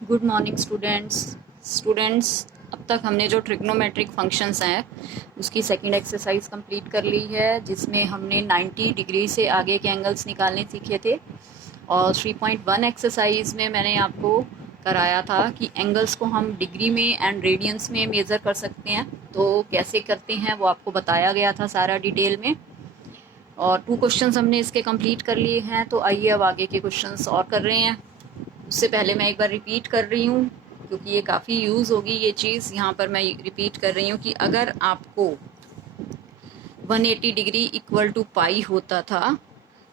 Good morning students. अब तक हमने जो ट्रिग्नोमेट्रिक फंक्शंस हैं उसकी सेकंड एक्सरसाइज कंप्लीट कर ली है, जिसमें हमने 90 डिग्री से आगे के एंगल्स निकालने सीखे थे। और 3.1 एक्सरसाइज में मैंने आपको कराया था कि एंगल्स को हम डिग्री में एंड रेडियंस में मेज़र कर सकते हैं। तो कैसे करते हैं वो आपको बताया गया था सारा डिटेल में। और 2 क्वेश्चंस हमने इसके कंप्लीट कर लिए हैं, तो आइए अब आगे के क्वेश्चंस और कर रहे हैं। उससे पहले मैं एक बार रिपीट कर रही हूँ, क्योंकि ये काफ़ी यूज़ होगी ये चीज़। यहाँ पर मैं रिपीट कर रही हूँ कि अगर आपको 180 डिग्री इक्वल टू पाई होता था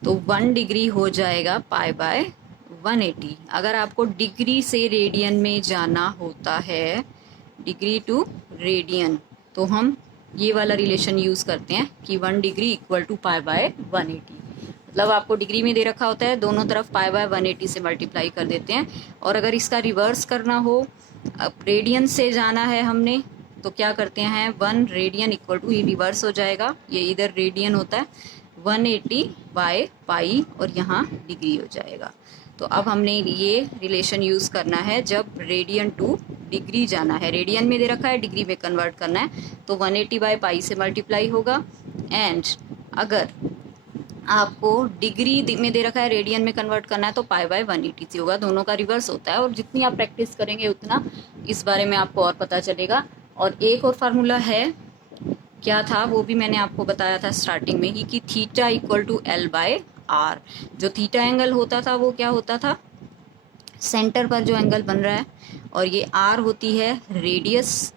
तो 1 डिग्री हो जाएगा पाई बाय 180। अगर आपको डिग्री से रेडियन में जाना होता है, डिग्री टू रेडियन, तो हम ये वाला रिलेशन यूज़ करते हैं कि 1 degree equal to pi by 180। मतलब आपको डिग्री में दे रखा होता है, दोनों तरफ पाई बाय 180 से मल्टीप्लाई कर देते हैं। और अगर इसका रिवर्स करना हो, अब रेडियन से जाना है हमने, तो क्या करते हैं, 1 रेडियन इक्वल टू, ये रिवर्स हो जाएगा, ये इधर रेडियन होता है, 180 बाय पाई और यहाँ डिग्री हो जाएगा। तो अब हमने ये रिलेशन यूज़ करना है जब रेडियन टू डिग्री जाना है। रेडियन में दे रखा है, डिग्री में कन्वर्ट करना है, तो 180 बाय पाई से मल्टीप्लाई होगा। एंड अगर आपको डिग्री में दे रखा है, रेडियन में कन्वर्ट करना है, तो पाई बाय 180 से होगा। दोनों का रिवर्स होता है, और जितनी आप प्रैक्टिस करेंगे उतना इस बारे में आपको और पता चलेगा। और एक और फार्मूला है, क्या था वो भी मैंने आपको बताया था स्टार्टिंग में ही, कि theta equal to L by R. जो थीटा एंगल होता था वो क्या होता था, सेंटर पर जो एंगल बन रहा है, और ये आर होती है रेडियस,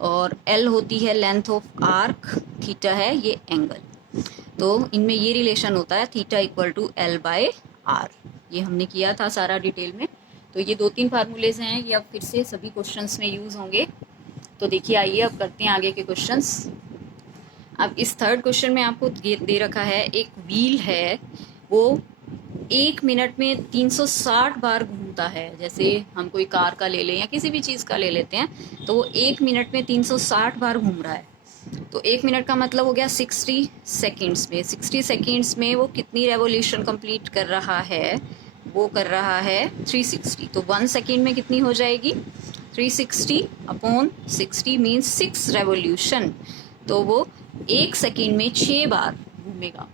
और एल होती है लेंथ ऑफ आर्क, थीटा है ये एंगल। तो इनमें ये रिलेशन होता है theta equal to L by R. ये हमने किया था सारा डिटेल में। तो ये 2-3 फार्मूलेज हैं, ये अब फिर से सभी क्वेश्चंस में यूज़ होंगे। तो देखिए, आइए अब करते हैं आगे के क्वेश्चंस। अब इस थर्ड क्वेश्चन में आपको दे रखा है, एक व्हील है, वो 1 मिनट में 360 बार घूमता है। जैसे हम कोई कार का ले लें या किसी भी चीज़ का ले लेते हैं, तो वो 1 मिनट में 360 बार घूम रहा है। तो 1 मिनट का मतलब हो गया 60 सेकेंड्स में। 60 सेकेंड्स में वो कितनी रेवोल्यूशन कंप्लीट कर रहा है, वो कर रहा है 360। तो 1 सेकेंड में कितनी हो जाएगी, 360 अपॉन 60 मीन्स 6 रेवोल्यूशन। तो वो 1 सेकेंड में 6 बार घूमेगा।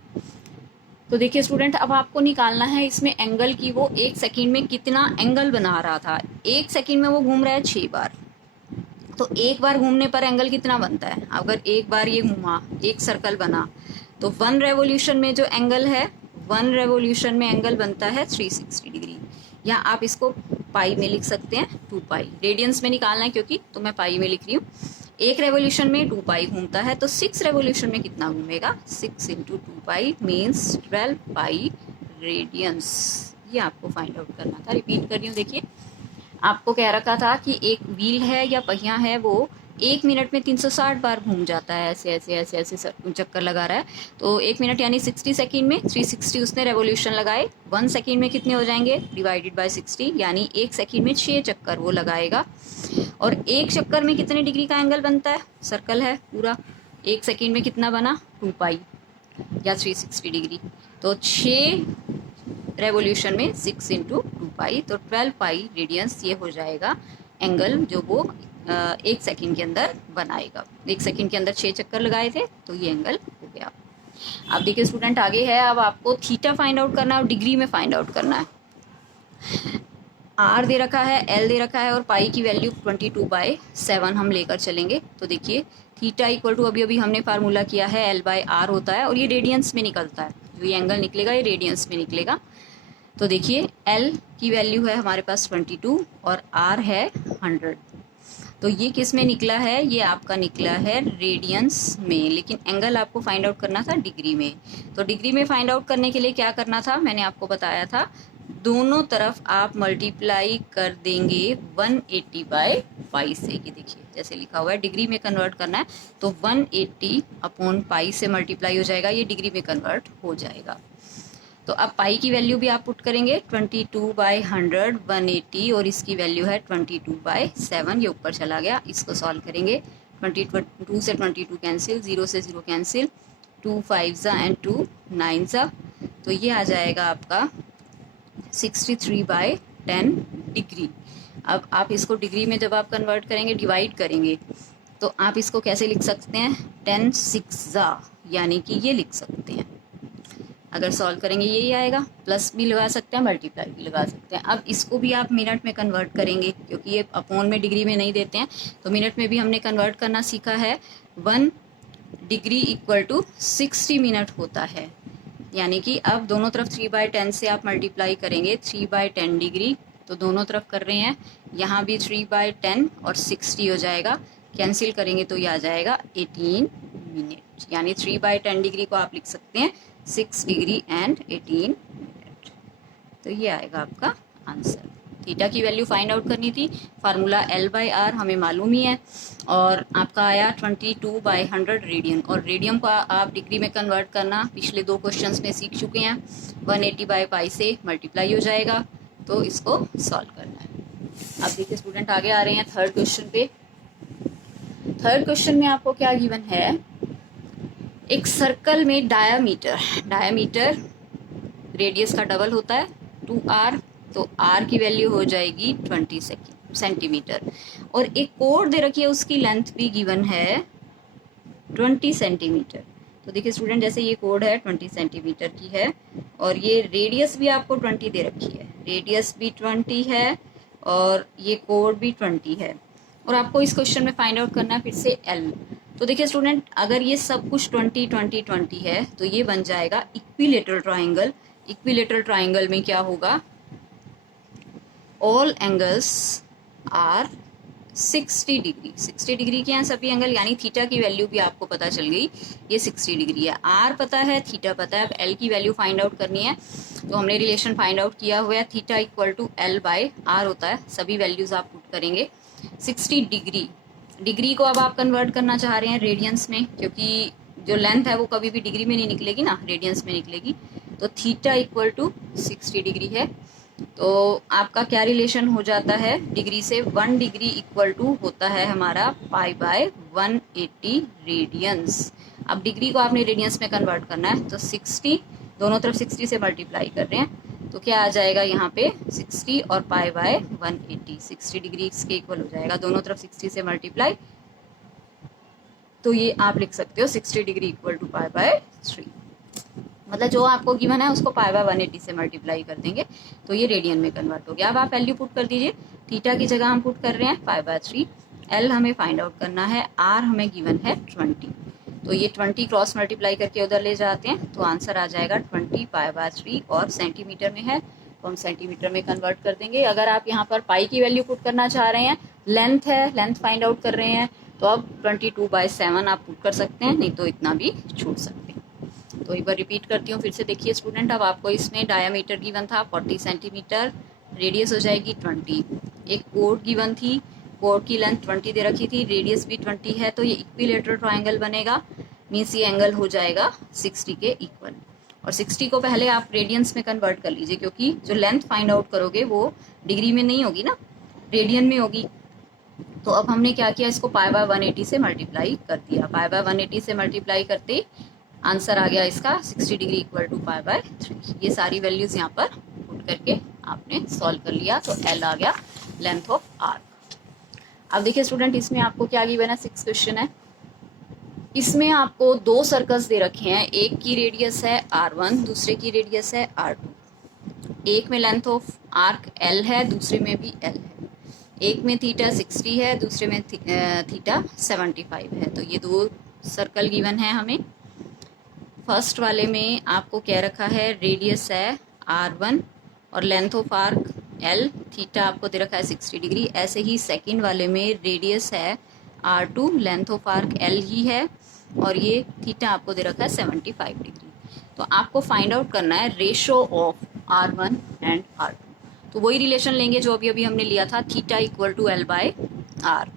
तो देखिए स्टूडेंट, अब आपको निकालना है इसमें एंगल की, वो 1 सेकेंड में कितना एंगल बना रहा था। 1 सेकेंड में वो घूम रहा है 6 बार, तो एक बार घूमने पर एंगल कितना बनता है। अगर एक बार ये घूमा, एक सर्कल बना, तो 1 रेवोल्यूशन में जो एंगल है, 1 रेवोल्यूशन में एंगल बनता है 360 डिग्री। या आप इसको पाई में लिख सकते हैं, 2 पाई। रेडियंस में निकालना है क्योंकि, तो मैं पाई में लिख रही हूँ। एक रेवोल्यूशन में 2 पाई घूमता है, तो 6 रेवोल्यूशन में कितना घूमेगा, 6 इंटू 2 पाई मीन्स 12 पाई रेडियंस। ये आपको फाइंड आउट करना था। रिपीट कर रही हूँ, देखिए आपको कह रखा था कि एक व्हील है या पहिया है, वो 1 मिनट में 360 बार घूम जाता है, ऐसे ऐसे ऐसे ऐसे चक्कर लगा रहा है। तो 1 मिनट यानी 60 सेकेंड में 360 उसने रेवोल्यूशन लगाए। 1 सेकेंड में कितने हो जाएंगे, डिवाइडेड बाय 60, यानी 1 सेकेंड में 6 चक्कर वो लगाएगा। और एक चक्कर में कितने डिग्री का एंगल बनता है, सर्कल है पूरा, 1 सेकेंड में कितना बना, 2 पाई या 360 डिग्री। तो 6 रेवोल्यूशन में 6 इंटू 2 पाई, तो 12 पाई रेडियंस ये हो जाएगा एंगल, जो वो 1 सेकेंड के अंदर बनाएगा। 1 सेकेंड के अंदर 6 चक्कर लगाए थे, तो ये एंगल हो गया। अब देखिए स्टूडेंट, आगे है, अब आपको थीटा फाइंड आउट करना है और डिग्री में फाइंड आउट करना है। आर दे रखा है, एल दे रखा है, और पाई की वैल्यू 22/7 हम लेकर चलेंगे। तो देखिए थीटा इक्वल टू, अभी अभी हमने फार्मूला किया है, एल बाय आर होता है, और ये रेडियंस में निकलता है। जो ये एंगल निकलेगा ये रेडियंस में निकलेगा। तो देखिए L की वैल्यू है हमारे पास 22 और R है 100। तो ये किस में निकला है, ये आपका निकला है रेडियंस में, लेकिन एंगल आपको फाइंड आउट करना था डिग्री में। तो डिग्री में फाइंड आउट करने के लिए क्या करना था, मैंने आपको बताया था, दोनों तरफ आप मल्टीप्लाई कर देंगे 180 बाय पाई से। कि देखिए जैसे लिखा हुआ है, डिग्री में कन्वर्ट करना है, तो 180 अपॉन पाई से मल्टीप्लाई हो जाएगा, ये डिग्री में कन्वर्ट हो जाएगा। तो अब पाई की वैल्यू भी आप पुट करेंगे, 22/100 180, और इसकी वैल्यू है 22/7, ये ऊपर चला गया। इसको सॉल्व करेंगे, 22 से 22 कैंसिल, 0 से 0 कैंसिल, 2 5 एंड 2 9। तो ये आ जाएगा आपका 63/10 डिग्री। अब आप इसको डिग्री में जब आप कन्वर्ट करेंगे, डिवाइड करेंगे, तो आप इसको कैसे लिख सकते हैं, 10 6 यानी कि ये लिख सकते हैं। अगर सॉल्व करेंगे यही आएगा, प्लस भी लगा सकते हैं, मल्टीप्लाई भी लगा सकते हैं। अब इसको भी आप मिनट में कन्वर्ट करेंगे, क्योंकि ये अपॉन में डिग्री में नहीं देते हैं, तो मिनट में भी हमने कन्वर्ट करना सीखा है। 1 डिग्री इक्वल टू 60 मिनट होता है, यानी कि अब दोनों तरफ 3/10 से आप मल्टीप्लाई करेंगे, 3/10 डिग्री, तो दोनों तरफ कर रहे हैं, यहाँ भी 3/10 और 60 हो जाएगा, कैंसिल करेंगे तो ये आ जाएगा 18 मिनट, यानी 3/10 डिग्री को आप लिख सकते हैं 6 डिग्री एंड 18 मिनट। तो ये आएगा आपका आंसर। थीटा की वैल्यू फाइंड आउट करनी थी, फार्मूला L/R हमें मालूम ही है, और आपका आया 22/100 रेडियन, और रेडियन को आप डिग्री में कन्वर्ट करना पिछले 2 क्वेश्चंस में सीख चुके हैं। 180/π से मल्टीप्लाई हो जाएगा, तो इसको सॉल्व करना है। अब देखिए स्टूडेंट आगे आ रहे हैं थर्ड क्वेश्चन पे। थर्ड क्वेश्चन में आपको क्या गिवन है, एक सर्कल में डायामीटर रेडियस का डबल होता है 2r, तो r की वैल्यू हो जाएगी 20 सेंटीमीटर, और एक कोड दे रखी है, उसकी लेंथ भी गिवन है 20 सेंटीमीटर। तो देखिए स्टूडेंट, जैसे ये कोड है 20 सेंटीमीटर की है, और ये रेडियस भी आपको 20 दे रखी है, रेडियस भी 20 है, और ये कोड भी 20 है, और आपको इस क्वेश्चन में फाइंड आउट करना है फिर से L। तो देखिए स्टूडेंट, अगर ये सब कुछ 20 20 20 है, तो ये बन जाएगा इक्विलेटरल ट्राइंगल। इक्विलेटरल ट्राइंगल में क्या होगा, all angles are 60 degree, 60 degree के हैं सभी एंगल, यानी थीटा की वैल्यू भी आपको पता चल गई, ये 60 डिग्री है। आर पता है, थीटा पता है, अब एल की वैल्यू फाइंड आउट करनी है, तो हमने रिलेशन फाइंड आउट किया हुआ है, थीटा इक्वल टू L/R होता है, सभी वैल्यूज आप पुट करेंगे। 60 डिग्री को अब आप कन्वर्ट करना चाह रहे हैं रेडियंस में, क्योंकि जो लेंथ है वो कभी भी डिग्री में नहीं निकलेगी ना, रेडियंस में निकलेगी, तो थीटा इक्वल टू 60 डिग्री है। तो आपका क्या रिलेशन हो जाता है डिग्री से, 1 डिग्री इक्वल टू होता है हमारा π/180 रेडियंस। अब डिग्री को आपने रेडियंस में कन्वर्ट करना है, तो 60 दोनों तरफ 60 से मल्टीप्लाई कर रहे हैं, तो क्या आ जाएगा यहाँ पे 60 और π/180, 60 डिग्री इसके इक्वल हो जाएगा, दोनों तरफ 60 से मल्टीप्लाई, तो ये आप लिख सकते हो 60 डिग्री इक्वल टू π/3, मतलब जो आपको गिवन है उसको π/180 से मल्टीप्लाई कर देंगे, तो ये रेडियन में कन्वर्ट हो गया। अब आप वैल्यू पुट कर दीजिए, थीटा की जगह हम पुट कर रहे हैं π/3, L हमें फाइंड आउट करना है, R हमें गिवन है 20, तो ये 20 क्रॉस मल्टीप्लाई करके उधर ले जाते हैं, तो आंसर आ जाएगा 20 π/3, और सेंटीमीटर में है तो हम सेंटीमीटर में कन्वर्ट कर देंगे। अगर आप यहाँ पर पाई की वैल्यू पुट करना चाह रहे हैं, लेंथ है, लेंथ फाइंड आउट कर रहे हैं, तो अब 22/7 आप पुट कर सकते हैं, नहीं तो इतना भी छूट सकते हैं। तो एक बार रिपीट करती हूँ फिर से, देखिए स्टूडेंट, अब आपको इसमें डायामीटर गिवन था 40 सेंटीमीटर, रेडियस हो जाएगी 20, एक कोड गिवन थी, कोड की लेंथ 20 दे रखी थी, रेडियस भी 20 है, तो ये इक्विलेटरल ट्राइंगल बनेगा, मीन्स ये एंगल हो जाएगा 60 के इक्वल, और 60 को पहले आप रेडियंस में कन्वर्ट कर लीजिए, क्योंकि जो लेंथ फाइंड आउट करोगे वो डिग्री में नहीं होगी ना, रेडियन में होगी। तो अब हमने क्या किया, इसको π/180 से मल्टीप्लाई कर दिया, π/180 से मल्टीप्लाई करते आंसर आ गया इसका 60 डिग्री इक्वल टू π/3। ये सारी वैल्यूज यहाँ पर पुट करके आपने सॉल्व कर लिया, तो L आ गया लेंथ ऑफ R। अब देखिए स्टूडेंट, इसमें आपको क्या गिवन है, 6 क्वेश्चन है, इसमें आपको 2 सर्कल्स दे रखे हैं, एक की रेडियस है R1, दूसरे की रेडियस है R2, एक में लेंथ ऑफ आर्क L है, दूसरे में भी L है, एक में थीटा 60 है, दूसरे में थीटा 75 है, तो ये 2 सर्कल गिवन है हमें। फर्स्ट वाले में आपको क्या रखा है, रेडियस है R1 और length of arc L, theta आपको दे रखा है 60 डिग्री। ऐसे ही सेकंड वाले में रेडियस है R2, length of arc L ही है, और ये थीटा आपको दे रखा है 75 डिग्री। तो आपको फाइंड आउट करना है ratio of R1 and R2, तो वही रिलेशन लेंगे जो अभी हमने लिया था, थीटा इक्वल टू L/R।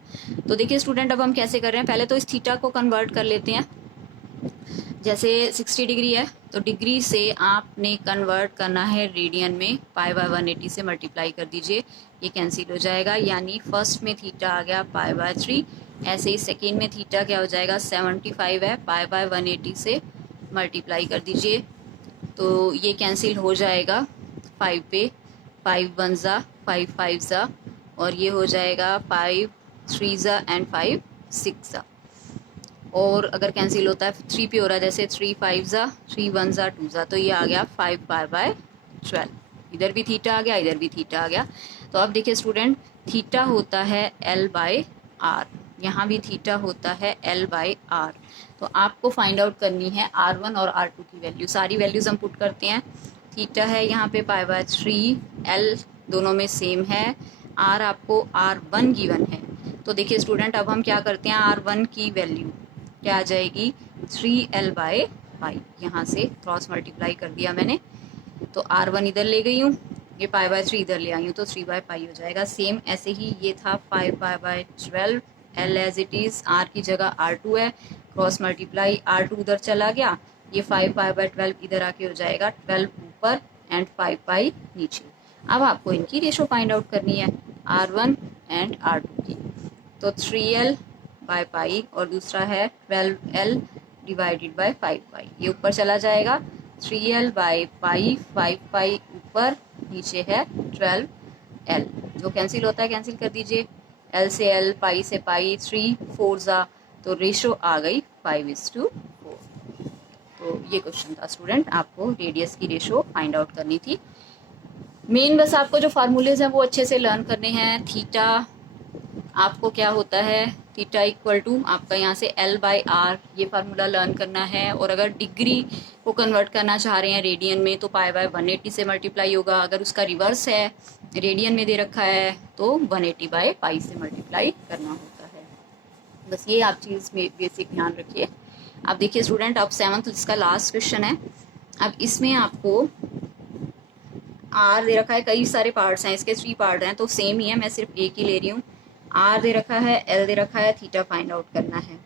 तो देखिए स्टूडेंट, अब हम कैसे कर रहे हैं, पहले तो इस थीटा को कन्वर्ट कर लेते हैं, जैसे 60 डिग्री है तो डिग्री से आपने कन्वर्ट करना है रेडियन में, π/180 से मल्टीप्लाई कर दीजिए, ये कैंसिल हो जाएगा, यानी फर्स्ट में थीटा आ गया π/3, ऐसे ही सेकेंड में थीटा क्या हो जाएगा 75 है, π/180 से मल्टीप्लाई कर दीजिए, तो ये कैंसिल हो जाएगा 5 पे, 5 1 ज़ा 5 5 ज़ा, और ये हो जाएगा 5 3 एंड 5 6 और अगर कैंसिल होता है 3 पे हो रहा है, जैसे 3 5 3 1 2 तो ये आ गया 5 पाई बाय 12। इधर भी थीटा आ गया, इधर भी थीटा आ गया। तो अब देखिए स्टूडेंट, थीटा होता है L बाय आर, यहाँ भी थीटा होता है L बाय आर। तो आपको फाइंड आउट करनी है R1 और R2 की वैल्यू। सारी वैल्यूज हम पुट करते हैं। थीटा है यहाँ पे पाई बाय 3, L दोनों में सेम है, R आपको R1 गिवन है। तो देखिए स्टूडेंट, अब हम क्या करते हैं, R1 की वैल्यू क्या आ जाएगी 3L बाय पाई, यहाँ से क्रॉस मल्टीप्लाई कर दिया मैंने। तो R1 इधर ले गई हूँ, ये पाई बाय 3 इधर ले आई हूँ, तो 3 बाय पाई हो जाएगा। सेम ऐसे ही ये था 5 pi by 12, L as it is, R की जगह R2 है, क्रॉस मल्टीप्लाई R2 उधर चला गया, ये 5 पाई बाय 12 इधर आके हो जाएगा 12 ऊपर एंड 5 पाई नीचे। अब आपको इनकी रेशो फाइंड आउट करनी है R1 एंड R2 की। तो 3L बाय पाई और दूसरा है 12L डिवाइडेड बाय 5 पाई, ये ऊपर चला जाएगा 3L बाय पाई, 5 पाई ऊपर, नीचे है 12L। जो कैंसिल होता है कैंसिल कर दीजिए, L से L, पाई से पाई, 3 4 तो रेशो आ गई 5:4। तो ये क्वेश्चन था स्टूडेंट, आपको रेडियस की रेशो फाइंड आउट करनी थी। मेन बस आपको जो फार्मूलेज हैं वो अच्छे से लर्न करने हैं। थीटा आपको क्या होता है, थीटा इक्वल टू आपका यहाँ से L बाय आर, ये फार्मूला लर्न करना है। और अगर डिग्री को कन्वर्ट करना चाह रहे हैं रेडियन में तो पाई बाय 180 से मल्टीप्लाई होगा। अगर उसका रिवर्स है, रेडियन में दे रखा है, तो 180 बाय पाई से मल्टीप्लाई करना होता है। बस ये आप चीज़ में बेसिक ध्यान रखिए। अब देखिए स्टूडेंट, अब 7th इसका लास्ट क्वेश्चन है। अब इसमें आपको आर दे रखा है, कई सारे पार्ट्स हैं इसके, 3 पार्ट हैं, तो सेम ही है, मैं सिर्फ एक ही ले रही हूँ। आर दे रखा है, एल दे रखा है, थीटा फाइंड आउट करना है।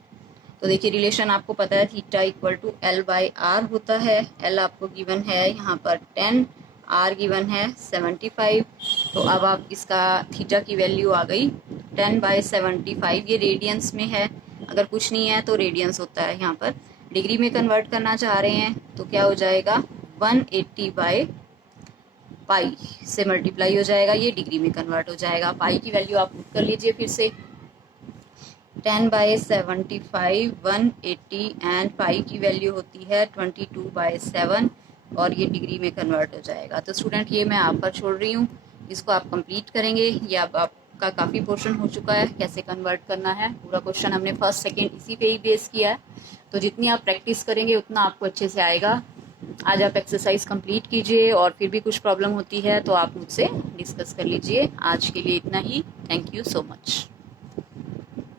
तो देखिए रिलेशन आपको पता है, theta equal to L by R होता है। L आपको गिवन है यहाँ पर 10, R गिवन है 75। तो अब आप इसका थीटा की वैल्यू आ गई 10 बाय 75, ये रेडियंस में है, अगर कुछ नहीं है तो रेडियंस होता है। यहाँ पर डिग्री में कन्वर्ट करना चाह रहे हैं तो क्या हो जाएगा 180 बाय पाई से मल्टीप्लाई हो जाएगा, ये डिग्री में कन्वर्ट हो जाएगा। पाई की वैल्यू आप पुट कर लीजिए फिर से, 10 बाय 75 180 एंड पाई की वैल्यू होती है 22 बाय 7 और ये डिग्री में कन्वर्ट हो जाएगा। तो स्टूडेंट ये मैं आप पर छोड़ रही हूँ, इसको आप कंप्लीट करेंगे। ये अब आपका काफ़ी पोर्शन हो चुका है, कैसे कन्वर्ट करना है पूरा क्वेश्चन हमने फर्स्ट सेकेंड इसी पे ही बेस किया है। तो जितनी आप प्रैक्टिस करेंगे उतना आपको अच्छे से आएगा। आज आप एक्सरसाइज कंप्लीट कीजिए और फिर भी कुछ प्रॉब्लम होती है तो आप मुझसे डिस्कस कर लीजिए। आज के लिए इतना ही, थैंक यू सो मच।